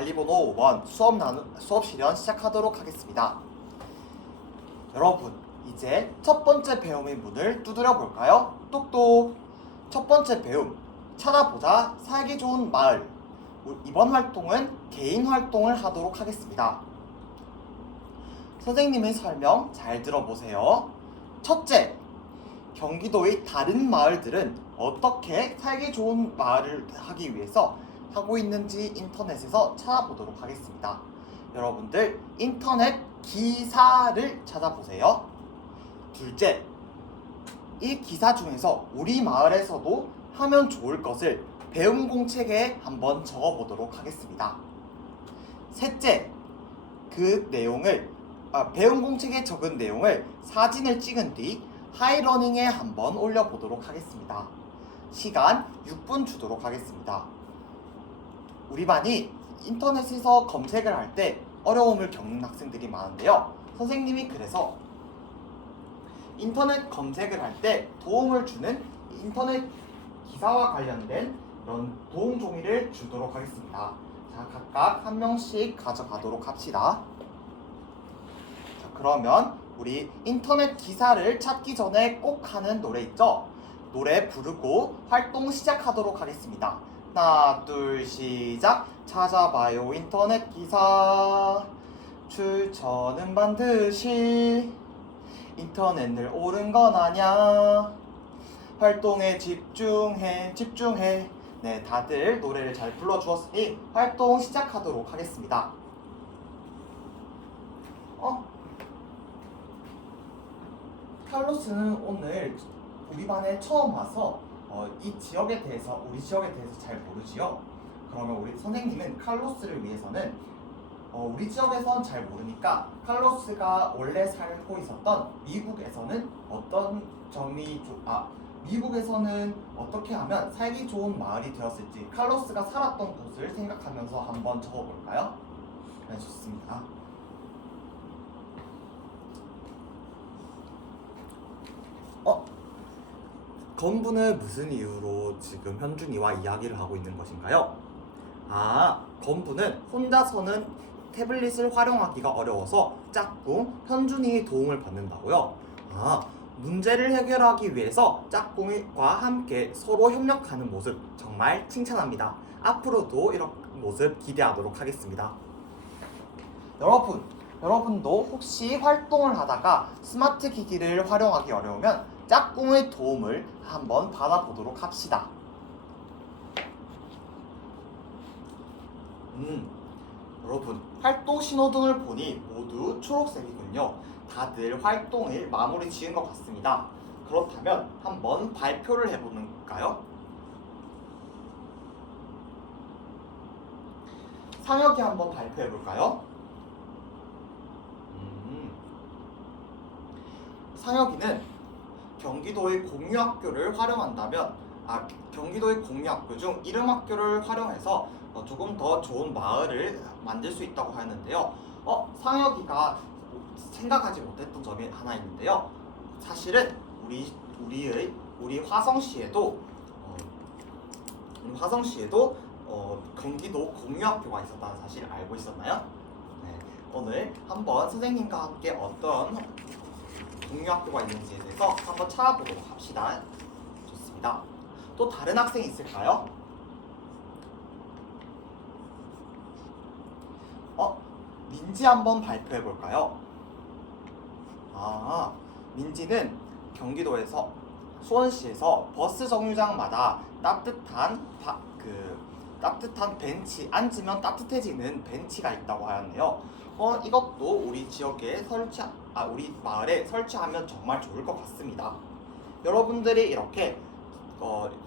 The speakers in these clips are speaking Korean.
관리번호 5번 수업 실현 시작하도록 하겠습니다. 여러분, 이제 첫 번째 배움의 문을 두드려 볼까요? 똑똑! 첫 번째 배움, 찾아보자 살기 좋은 마을. 이번 활동은 개인 활동을 하도록 하겠습니다. 선생님의 설명 잘 들어보세요. 첫째, 경기도의 다른 마을들은 어떻게 살기 좋은 마을을 하기 위해서 하고 있는지 인터넷에서 찾아보도록 하겠습니다. 여러분들 인터넷 기사를 찾아보세요. 둘째, 이 기사 중에서 우리 마을에서도 하면 좋을 것을 배움 공책에 한번 적어보도록 하겠습니다. 셋째, 그 내용을 배움 공책에 적은 내용을 사진을 찍은 뒤 하이러닝에 한번 올려보도록 하겠습니다. 시간 6분 주도록 하겠습니다. 우리 반이 인터넷에서 검색을 할 때 어려움을 겪는 학생들이 많은데요. 선생님이 그래서 인터넷 검색을 할 때 도움을 주는 인터넷 기사와 관련된 이런 도움 종이를 주도록 하겠습니다. 자, 각각 한 명씩 가져가도록 합시다. 자, 그러면 우리 인터넷 기사를 찾기 전에 꼭 하는 노래 있죠? 노래 부르고 활동 시작하도록 하겠습니다. 하나, 둘, 시작! 찾아봐요 인터넷 기사. 출처는 반드시 인터넷을 옳은 건 아냐. 활동에 집중해. 네, 다들 노래를 잘 불러주었으니 활동 시작하도록 하겠습니다. 칼로스는 오늘 우리 반에 처음 와서 이 지역에 대해서, 우리 지역에 대해서 잘 모르지요. 그러면 우리 선생님은 칼로스를 위해서는 우리 지역에선 잘 모르니까 칼로스가 원래 살고 있었던 미국에서는 어떤 점이 미국에서는 어떻게 하면 살기 좋은 마을이 되었을지 칼로스가 살았던 곳을 생각하면서 한번 적어볼까요? 네, 좋습니다. 건부는 무슨 이유로 지금 현준이와 이야기를 하고 있는 것인가요? 건부는 혼자서는 태블릿을 활용하기가 어려워서 짝꿍 현준이의 도움을 받는다고요? 문제를 해결하기 위해서 짝꿍과 함께 서로 협력하는 모습 정말 칭찬합니다. 앞으로도 이런 모습 기대하도록 하겠습니다. 여러분도 혹시 활동을 하다가 스마트 기기를 활용하기 어려우면 짝꿍의 도움을 한번 받아보도록 합시다. 여러분, 활동 신호등을 보니 모두 초록색이군요. 다들 활동을 마무리 지은 것 같습니다. 그렇다면 한번 발표를 해보는가요? 상혁이 한번 발표해볼까요? 상혁이는 경기도의 공유학교를 활용한다면 경기도의 공유학교 중 이름학교를 활용해서 조금 더 좋은 마을을 만들 수 있다고 하는데요. 상혁이가 생각하지 못했던 점이 하나 있는데요. 사실은 우리 화성시에도 경기도 공유학교가 있었다는 사실 알고 있었나요? 네, 오늘 한번 선생님과 함께 어떤 공유학교가 있는지에 대해서 한번 찾아보도록 합시다. 좋습니다. 또 다른 학생 있을까요? 민지 한번 발표해 볼까요? 민지는 경기도에서 수원시에서 버스 정류장마다 따뜻한 벤치, 앉으면 따뜻해지는 벤치가 있다고 하였네요. 이것도 우리 지역에 우리 마을에 설치하면 정말 좋을 것 같습니다. 여러분들이 이렇게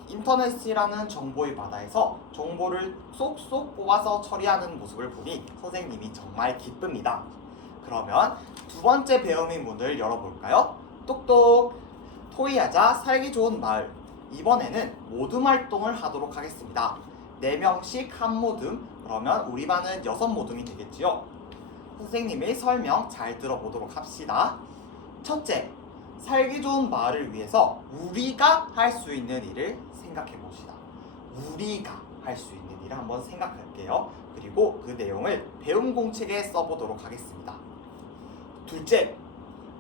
인터넷이라는 정보의 바다에서 정보를 쏙쏙 뽑아서 처리하는 모습을 보니 선생님이 정말 기쁩니다. 그러면 두 번째 배움의 문을 열어볼까요? 똑똑! 토의하자 살기 좋은 마을. 이번에는 모둠 활동을 하도록 하겠습니다. 4명씩 한 모둠, 그러면 우리 반은 6모둠이 되겠지요. 선생님의 설명 잘 들어보도록 합시다. 첫째, 살기 좋은 마을을 위해서 우리가 할 수 있는 일을 생각해 봅시다. 우리가 할 수 있는 일을 한번 생각할게요. 그리고 그 내용을 배움 공책에 써보도록 하겠습니다. 둘째,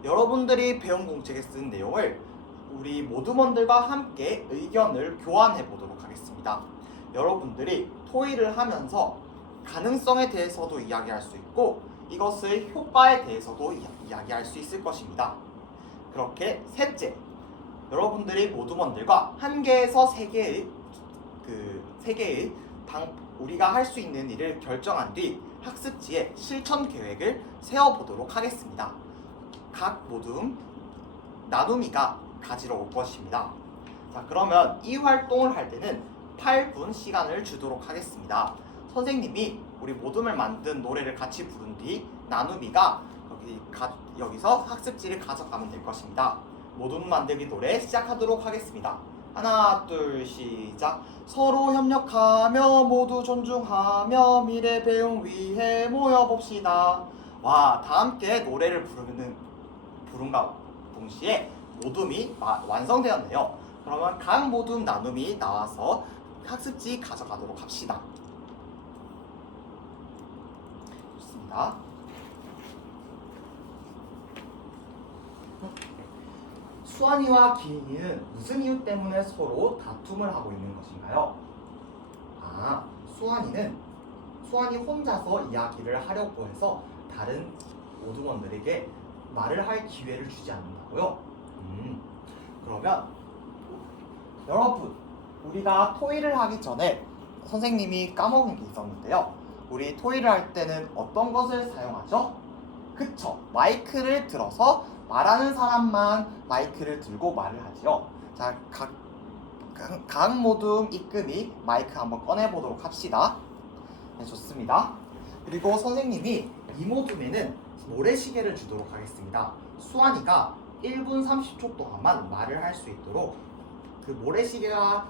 여러분들이 배움 공책에 쓴 내용을 우리 모두먼들과 함께 의견을 교환해 보도록 하겠습니다. 여러분들이 토의를 하면서 가능성에 대해서도 이야기할 수 있고 이것의 효과에 대해서도 이야기할 수 있을 것입니다. 그렇게 셋째, 여러분들이 모두먼들과 한 개에서 세 개의 우리가 할 수 있는 일을 결정한 뒤 학습지에 실천 계획을 세워보도록 하겠습니다. 각 모둠 나눔이가 가지러 올 것입니다. 자, 그러면 이 활동을 할 때는 8분 시간을 주도록 하겠습니다. 선생님이 우리 모둠을 만든 노래를 같이 부른 뒤 나눔이가 여기서 학습지를 가져가면 될 것입니다. 모둠 만들기 노래 시작하도록 하겠습니다. 하나, 둘, 시작. 서로 협력하며 모두 존중하며 미래 배움 위해 모여봅시다. 와, 다 함께 노래를 부른과 동시에 모둠이 완성되었네요. 그러면 각 모둠 나눔이 나와서 학습지 가져가도록 합시다. 좋습니다. 수환이와 기인이는 무슨 이유 때문에 서로 다툼을 하고 있는 것인가요? 수환이 혼자서 이야기를 하려고 해서 다른 모둠원들에게 말을 할 기회를 주지 않는다고요? 그러면 여러분, 우리가 토의를 하기 전에 선생님이 까먹은 게 있었는데요. 우리 토의를 할 때는 어떤 것을 사용하죠? 그쵸, 마이크를 들어서 말하는 사람만 마이크를 들고 말을 하지요. 자, 각 모둠 입금이 마이크 한번 꺼내보도록 합시다. 네, 좋습니다. 그리고 선생님이 이 모둠에는 모래시계를 주도록 하겠습니다. 수환이가 1분 30초 동안만 말을 할 수 있도록 그 모래시계가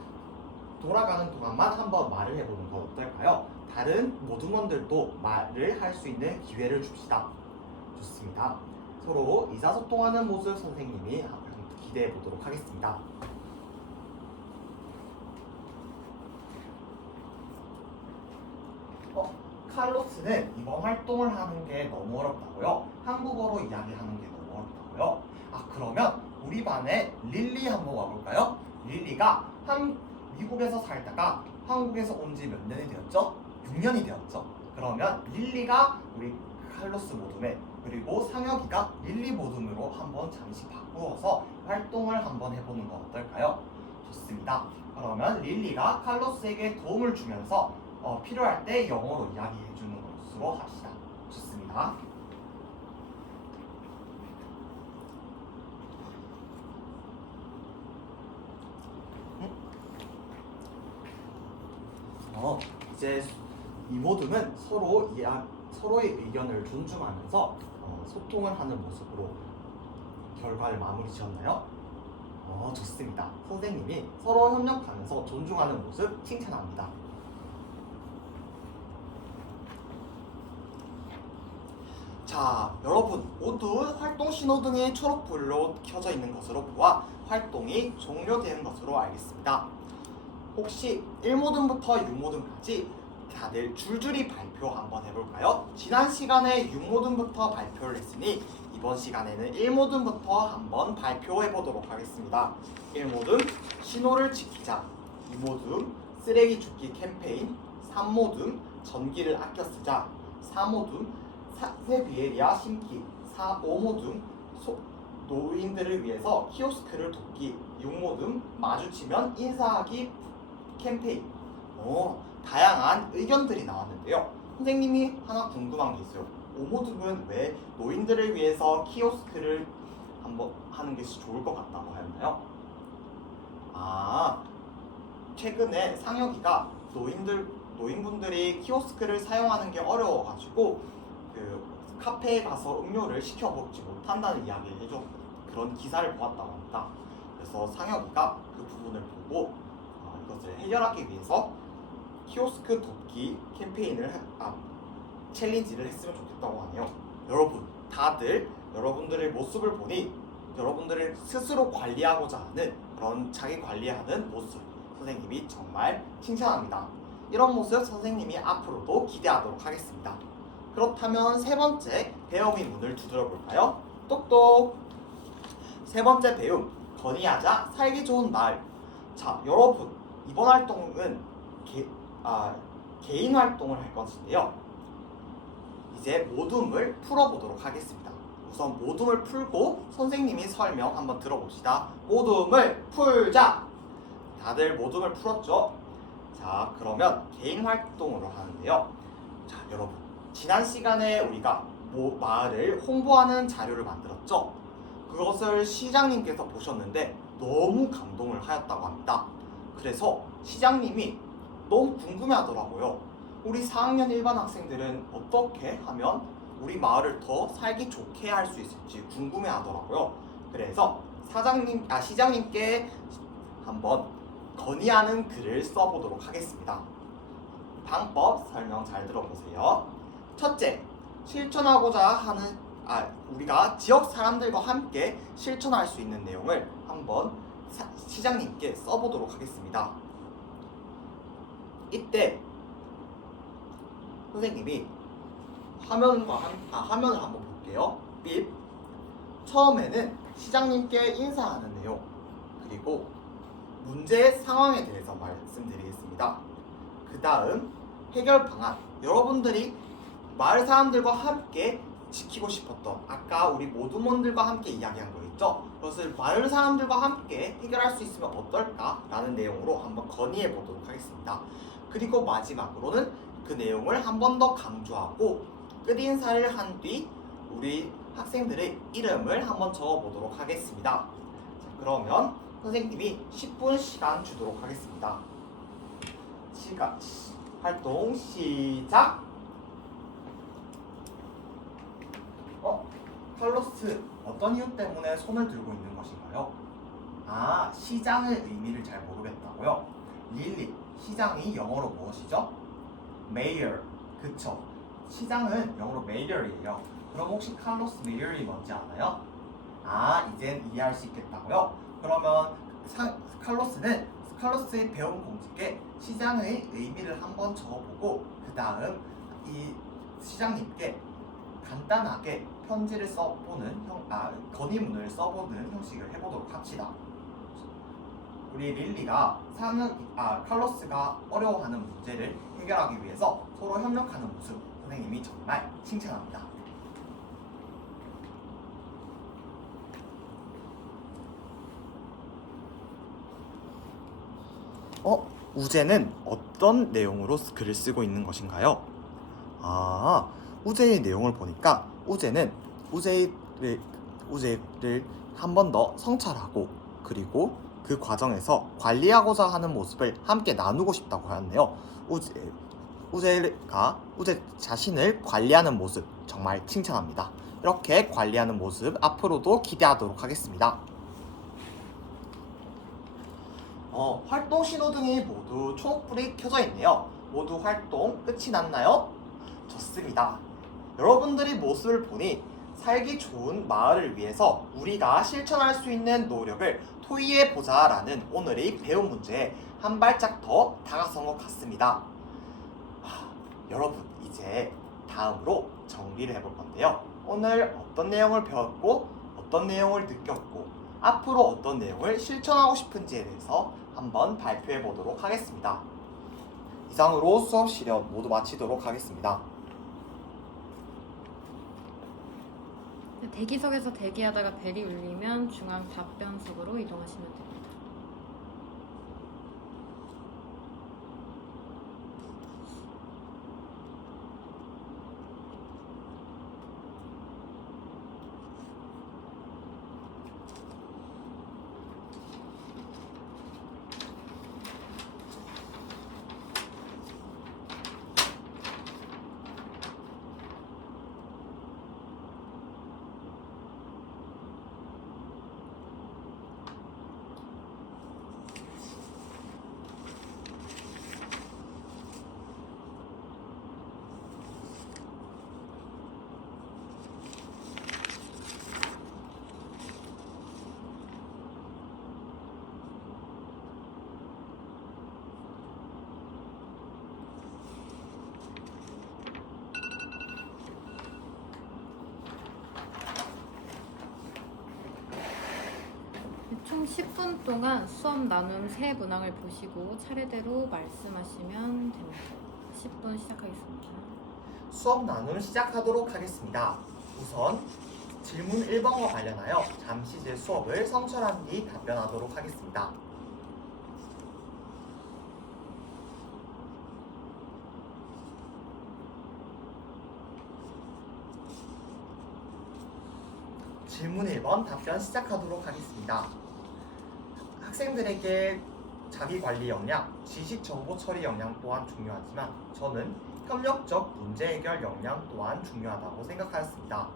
돌아가는 동안만 한번 말을 해보는 건 어떨까요? 다른 모둠원들도 말을 할 수 있는 기회를 줍시다. 좋습니다. 서로 의사소통하는 모습 선생님이 기대해 보도록 하겠습니다. 칼로스는 이번 활동을 하는 게 너무 어렵다고요? 한국어로 이야기하는 게 너무 어렵다고요? 그러면 우리 반에 릴리 한번 와볼까요? 릴리가 미국에서 살다가 한국에서 온 지 몇 년이 되었죠? 6년이 되었죠. 그러면 릴리가 우리 칼로스 모둠에, 그리고 상혁이가 릴리 모둠으로 한번 잠시 바꾸어서 활동을 한번 해보는 건 어떨까요? 좋습니다. 그러면 릴리가 칼로스에게 도움을 주면서 필요할 때 영어로 이야기해주는 것으로 합시다. 좋습니다. 이제 이 모둠은 서로의 의견을 존중하면서 소통을 하는 모습으로 결과를 마무리 지었나요? 좋습니다. 선생님이 서로 협력하면서 존중하는 모습 칭찬합니다. 자, 여러분 모두 활동 신호등이 초록불로 켜져 있는 것으로 보아 활동이 종료되는 것으로 알겠습니다. 혹시 1모둠부터 6모둠까지 다들 줄줄이 발표 한번 해볼까요? 지난 시간에 6모둠부터 발표를 했으니 이번 시간에는 1모둠부터 한번 발표해보도록 하겠습니다. 1모둠 신호를 지키자, 2모둠 쓰레기 줍기 캠페인, 3모둠 전기를 아껴 쓰자, 4모둠 사세비에리아 심기, 5모둠 노인들을 위해서 키오스크를 돕기, 6모둠 마주치면 인사하기 캠페인. 다양한 의견들이 나왔는데요. 선생님이 하나 궁금한 게 있어요. 5모둠은 왜 노인들을 위해서 키오스크를 한번 하는 게 좋을 것 같다고 하였나요? 최근에 상혁이가 노인분들이 키오스크를 사용하는 게 어려워가지고 그 카페에 가서 음료를 시켜 먹지 못한다는 이야기를 해줘 그런 기사를 보았다고 합니다. 그래서 상혁이가 그 부분을 보고 이것을 해결하기 위해서 키오스크 돕기 캠페인을 챌린지를 했으면 좋겠다고 하네요. 여러분, 다들 여러분들의 모습을 보니 여러분들을 스스로 관리하고자 하는 그런 자기 관리하는 모습 선생님이 정말 칭찬합니다. 이런 모습 선생님이 앞으로도 기대하도록 하겠습니다. 그렇다면 세 번째 배움의 문을 두드려 볼까요? 똑똑! 세 번째 배움, 건의하자 살기 좋은 마을. 자, 여러분, 이번 활동은 개인 활동을 할 것인데요. 이제 모둠을 풀어보도록 하겠습니다. 우선 모둠을 풀고 선생님이 설명 한번 들어봅시다. 모둠을 풀자! 다들 모둠을 풀었죠? 자, 그러면 개인 활동으로 하는데요. 자, 여러분, 지난 시간에 우리가 마을을 홍보하는 자료를 만들었죠? 그것을 시장님께서 보셨는데 너무 감동을 하였다고 합니다. 그래서 시장님이 너무 궁금해 하더라고요. 우리 4학년 일반 학생들은 어떻게 하면 우리 마을을 더 살기 좋게 할 수 있을지 궁금해 하더라고요. 그래서 시장님께 한번 건의하는 글을 써보도록 하겠습니다. 방법 설명 잘 들어보세요. 첫째, 실천하고자 하는 우리가 지역 사람들과 함께 실천할 수 있는 내용을 한번 시장님께 써보도록 하겠습니다. 이때 선생님이 화면을 한번 볼게요. 삐. 처음에는 시장님께 인사하는 내용, 그리고 문제 상황에 대해서 말씀드리겠습니다. 그 다음 해결 방안, 여러분들이 마을 사람들과 함께 지키고 싶었던 아까 우리 모두몬들과 함께 이야기한 거 있죠? 그것을 마을 사람들과 함께 해결할 수 있으면 어떨까? 라는 내용으로 한번 건의해 보도록 하겠습니다. 그리고 마지막으로는 그 내용을 한 번 더 강조하고 끝인사를 한 뒤 우리 학생들의 이름을 한번 적어보도록 하겠습니다. 자, 그러면 선생님이 10분 시간 주도록 하겠습니다. 활동 시작! 칼로스, 어떤 이유 때문에 손을 들고 있는 것인가요? 시장의 의미를 잘 모르겠다고요? 릴리, 시장이 영어로 무엇이죠? mayor, 그쵸? 시장은 영어로 mayor이에요. 그럼 혹시 칼로스 메이어이 뭔지 아나요? 이젠 이해할 수 있겠다고요? 그러면 칼로스의 배움 공식에 시장의 의미를 한번 적어보고 그 다음 이 시장님께 간단하게 편지를 써보는 건의문을 써보는 형식을 해보도록 합시다. 우리 릴리가 칼로스가 어려워하는 문제를 해결하기 위해서 서로 협력하는 모습 선생님이 정말 칭찬합니다. 우재는 어떤 내용으로 글을 쓰고 있는 것인가요? 우재의 내용을 보니까 우재는 우재를 한 번 더 성찰하고 그리고 그 과정에서 관리하고자 하는 모습을 함께 나누고 싶다고 하였네요. 우재가 우재 자신을 관리하는 모습 정말 칭찬합니다. 이렇게 관리하는 모습 앞으로도 기대하도록 하겠습니다. 활동 신호등이 모두 초록불이 켜져 있네요. 모두 활동 끝이 났나요? 좋습니다. 여러분들의 모습을 보니 살기 좋은 마을을 위해서 우리가 실천할 수 있는 노력을 토의해 보자 라는 오늘의 배움 문제에 한 발짝 더 다가선 것 같습니다. 여러분, 이제 다음으로 정리를 해볼 건데요. 오늘 어떤 내용을 배웠고 어떤 내용을 느꼈고 앞으로 어떤 내용을 실천하고 싶은지에 대해서 한번 발표해 보도록 하겠습니다. 이상으로 수업 시련 모두 마치도록 하겠습니다. 대기석에서 대기하다가 벨이 울리면 중앙 답변석으로 이동하시면 됩니다. 총 10분 동안 수업 나눔 세 문항을 보시고 차례대로 말씀하시면 됩니다. 10분 시작하겠습니다. 수업 나눔 시작하도록 하겠습니다. 우선 질문 1번과 관련하여 잠시 제 수업을 성찰한 뒤 답변하도록 하겠습니다. 질문 1번 답변 시작하도록 하겠습니다. 학생들에게 자기관리 역량, 지식 정보 처리 역량 또한 중요하지만 저는 협력적 문제 해결 역량 또한 중요하다고 생각하였습니다.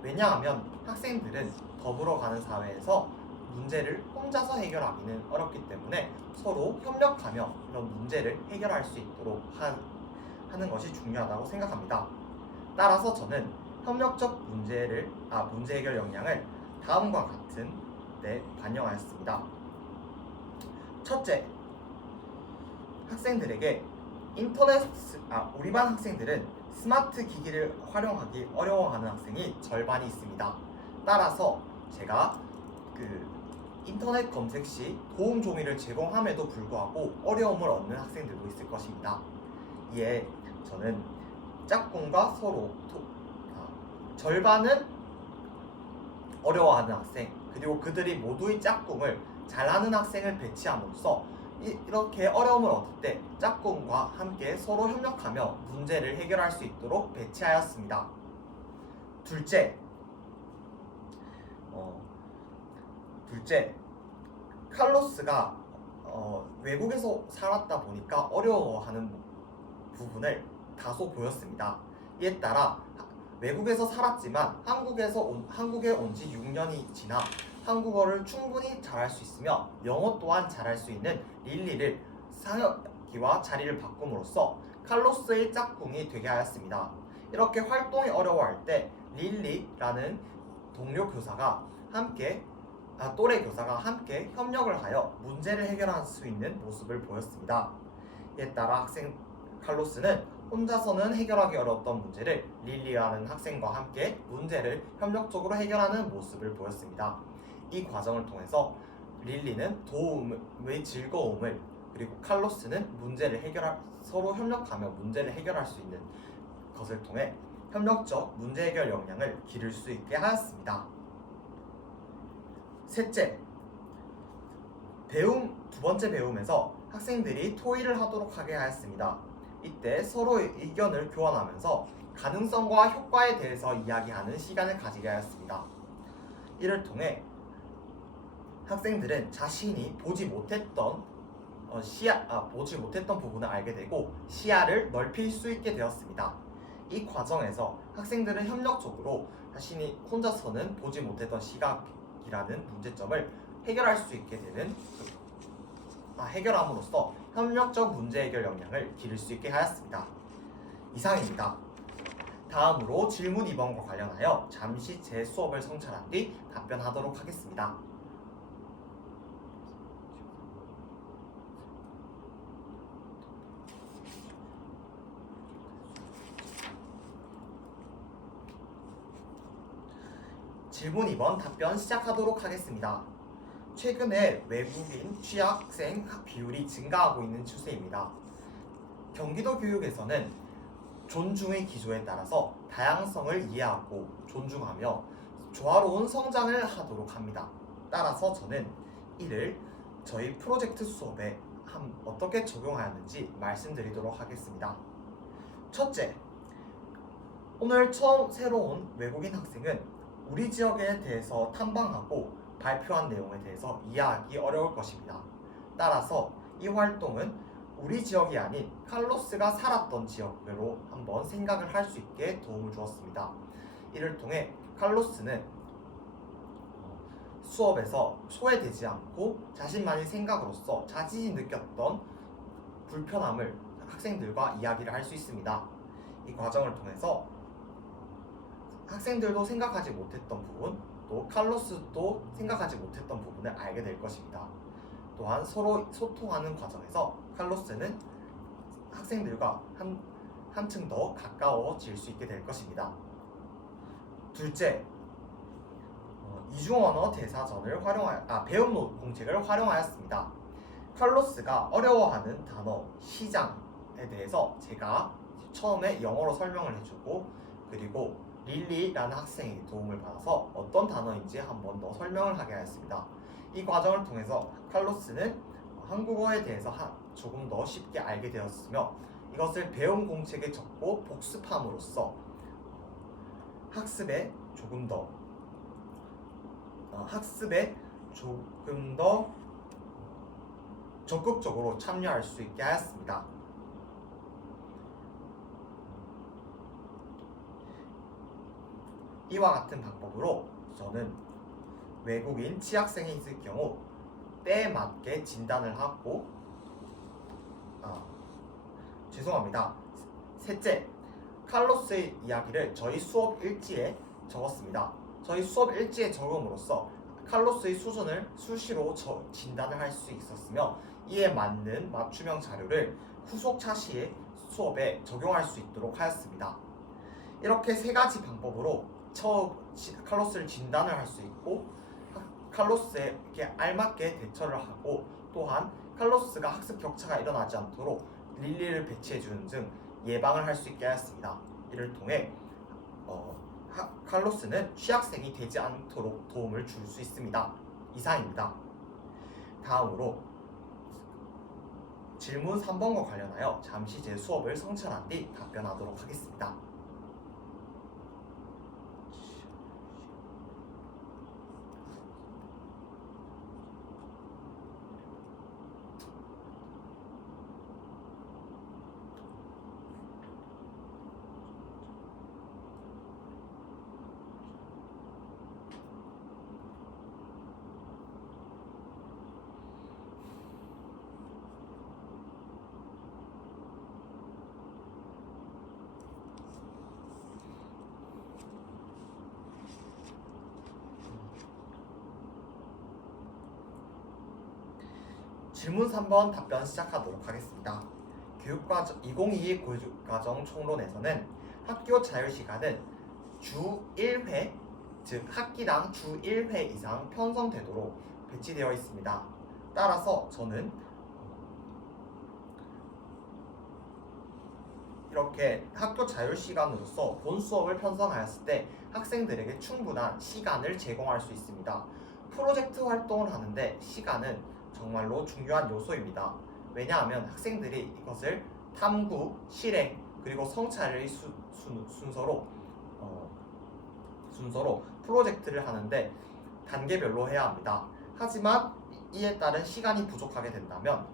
왜냐하면 학생들은 더불어 가는 사회에서 문제를 혼자서 해결하기는 어렵기 때문에 서로 협력하며 이런 문제를 해결할 수 있도록 하는 것이 중요하다고 생각합니다. 따라서 저는 협력적 문제 해결 역량을 다음과 같은 데 반영하였습니다. 첫째, 학생들에게 우리 반 학생들은 스마트 기기를 활용하기 어려워하는 학생이 절반이 있습니다. 따라서 제가 인터넷 검색 시 도움 종이를 제공함에도 불구하고 어려움을 얻는 학생들도 있을 것입니다. 이에 저는 짝꿍과 서로 절반은 어려워하는 학생, 그리고 그들이 모두의 짝꿍을 잘하는 학생을 배치함으로써 이렇게 어려움을 얻을 때 짝꿍과 함께 서로 협력하며 문제를 해결할 수 있도록 배치하였습니다. 둘째, 칼로스가 외국에서 살았다 보니까 어려워하는 부분을 다소 보였습니다. 이에 따라 외국에서 살았지만 한국에 온 지 6년이 지나 한국어를 충분히 잘할 수 있으며 영어 또한 잘할 수 있는 릴리를 상혁이와 자리를 바꿈으로써 칼로스의 짝꿍이 되게 하였습니다. 이렇게 활동이 어려워할 때 릴리라는 또래 교사가 함께 협력을 하여 문제를 해결할 수 있는 모습을 보였습니다. 이에 따라 학생 칼로스는 혼자서는 해결하기 어려웠던 문제를 릴리라는 학생과 함께 문제를 협력적으로 해결하는 모습을 보였습니다. 이 과정을 통해서 릴리는 도움의 즐거움을, 그리고 칼로스는 서로 협력하며 문제를 해결할 수 있는 것을 통해 협력적 문제 해결 역량을 기를 수 있게 하였습니다. 셋째, 두 번째 배움에서 학생들이 토의를 하도록 하게 하였습니다. 이때 서로의 의견을 교환하면서 가능성과 효과에 대해서 이야기하는 시간을 가지게 하였습니다. 이를 통해 학생들은 자신이 보지 못했던 부분을 알게 되고 시야를 넓힐 수 있게 되었습니다. 이 과정에서 학생들은 협력적으로 자신이 혼자서는 보지 못했던 시각이라는 문제점을 해결함으로써 협력적 문제 해결 역량을 기를 수 있게 하였습니다. 이상입니다. 다음으로 질문 2번과 관련하여 잠시 제 수업을 성찰한 뒤 답변하도록 하겠습니다. 질문 2번 답변 시작하도록 하겠습니다. 최근에 외국인 취학생 비율이 증가하고 있는 추세입니다. 경기도 교육에서는 존중의 기조에 따라서 다양성을 이해하고 존중하며 조화로운 성장을 하도록 합니다. 따라서 저는 이를 저희 프로젝트 수업에 어떻게 적용하였는지 말씀드리도록 하겠습니다. 첫째, 오늘 처음 새로운 외국인 학생은 우리 지역에 대해서 탐방하고 발표한 내용에 대해서 이해하기 어려울 것입니다. 따라서 이 활동은 우리 지역이 아닌 칼로스가 살았던 지역으로 한번 생각을 할 수 있게 도움을 주었습니다. 이를 통해 칼로스는 수업에서 소외되지 않고 자신만의 생각으로서 자신이 느꼈던 불편함을 학생들과 이야기를 할 수 있습니다. 이 과정을 통해서 학생들도 생각하지 못했던 부분, 또 칼로스도 생각하지 못했던 부분을 알게 될 것입니다. 또한 서로 소통하는 과정에서 칼로스는 학생들과 한층 더 가까워질 수 있게 될 것입니다. 둘째, 이중언어 대사전을 배움 공책을 활용하였습니다. 칼로스가 어려워하는 단어 시장에 대해서 제가 처음에 영어로 설명을 해주고, 그리고 릴리라는 학생의 도움을 받아서 어떤 단어인지 한 번 더 설명을 하게 하였습니다. 이 과정을 통해서 칼로스는 한국어에 대해서 조금 더 쉽게 알게 되었으며, 이것을 배움 공책에 적고 복습함으로써 학습에 조금 더 적극적으로 참여할 수 있게 하였습니다. 이와 같은 방법으로 저는 외국인 치학생이 있을 경우 때에 맞게 진단을 하고, 셋째, 칼로스의 이야기를 저희 수업 일지에 적었습니다. 저희 수업 일지에 적음으로써 칼로스의 수준을 수시로 진단을 할 수 있었으며, 이에 맞는 맞춤형 자료를 후속 차시의 수업에 적용할 수 있도록 하였습니다. 이렇게 세 가지 방법으로 칼로스를 진단을 할 수 있고, 칼로스에게 알맞게 대처를 하고, 또한 칼로스가 학습 격차가 일어나지 않도록 릴리를 배치해주는 등 예방을 할 수 있게 하였습니다. 이를 통해 칼로스는 취학생이 되지 않도록 도움을 줄 수 있습니다. 이상입니다. 다음으로 질문 3번과 관련하여 잠시 제 수업을 성찰한 뒤 답변하도록 하겠습니다. 질문 3번 답변 시작하도록 하겠습니다. 2022 교육과정 총론에서는 학교 자율시간은 주 1회, 즉 학기당 주 1회 이상 편성되도록 배치되어 있습니다. 따라서 저는 이렇게 학교 자율시간으로서 본 수업을 편성하였을 때 학생들에게 충분한 시간을 제공할 수 있습니다. 프로젝트 활동을 하는데 시간은 정말로 중요한 요소입니다. 왜냐하면 학생들이 이것을 탐구, 실행, 그리고 성찰의 순서로 프로젝트를 하는데 단계별로 해야 합니다. 하지만 이에 따른 시간이 부족하게 된다면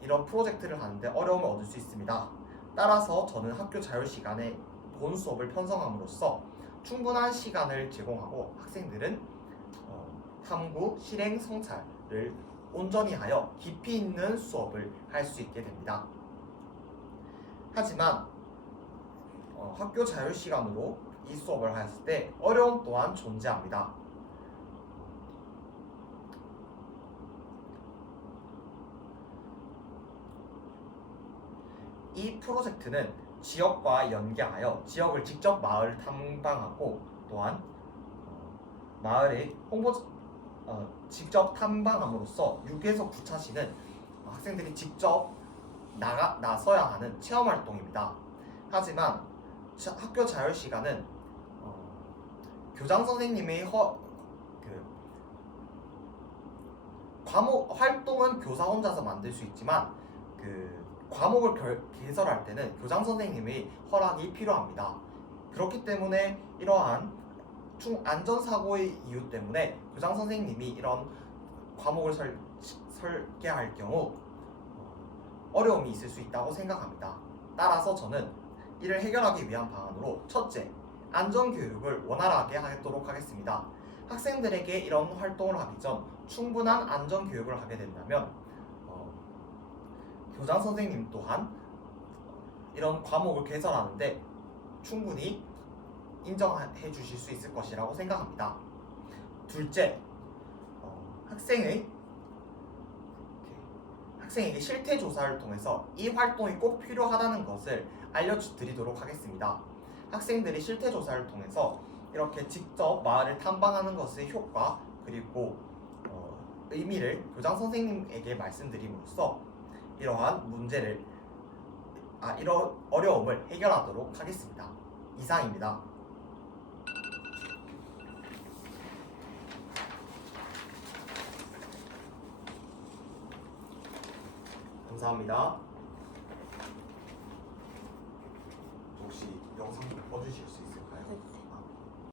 이런 프로젝트를 하는데 어려움을 얻을 수 있습니다. 따라서 저는 학교 자율시간에 본 수업을 편성함으로써 충분한 시간을 제공하고 학생들은 탐구, 실행, 성찰을 온전히 하여 깊이 있는 수업을 할 수 있게 됩니다. 하지만 학교 자율시간으로 이 수업을 하였을 때 어려움 또한 존재합니다. 이 프로젝트는 지역과 연계하여 지역을 직접 마을 탐방하고, 또한 마을의 직접 탐방함으로써 6에서 9차시는 학생들이 직접 나서야 하는 체험활동입니다. 하지만 학교 자율시간은 교장 선생님의 과목 활동은 교사 혼자서 만들 수 있지만 과목을 개설할 때는 교장 선생님의 허락이 필요합니다. 그렇기 때문에 이러한 안전사고의 이유 때문에 교장 선생님이 이런 과목을 설계할 경우 어려움이 있을 수 있다고 생각합니다. 따라서 저는 이를 해결하기 위한 방안으로 첫째, 안전교육을 원활하게 하도록 하겠습니다. 학생들에게 이런 활동을 하기 전 충분한 안전교육을 하게 된다면 교장 선생님 또한 이런 과목을 개설하는데 충분히 인정해 주실 수 있을 것이라고 생각합니다. 둘째, 학생에게 실태 조사를 통해서 이 활동이 꼭 필요하다는 것을 알려드리도록 하겠습니다. 학생들이 실태 조사를 통해서 이렇게 직접 마을을 탐방하는 것의 효과 그리고 의미를 교장 선생님에게 말씀드림으로써 이러한 이런 어려움을 해결하도록 하겠습니다. 이상입니다. 감사합니다. 혹시 영상 꺼주실 수 있을까요?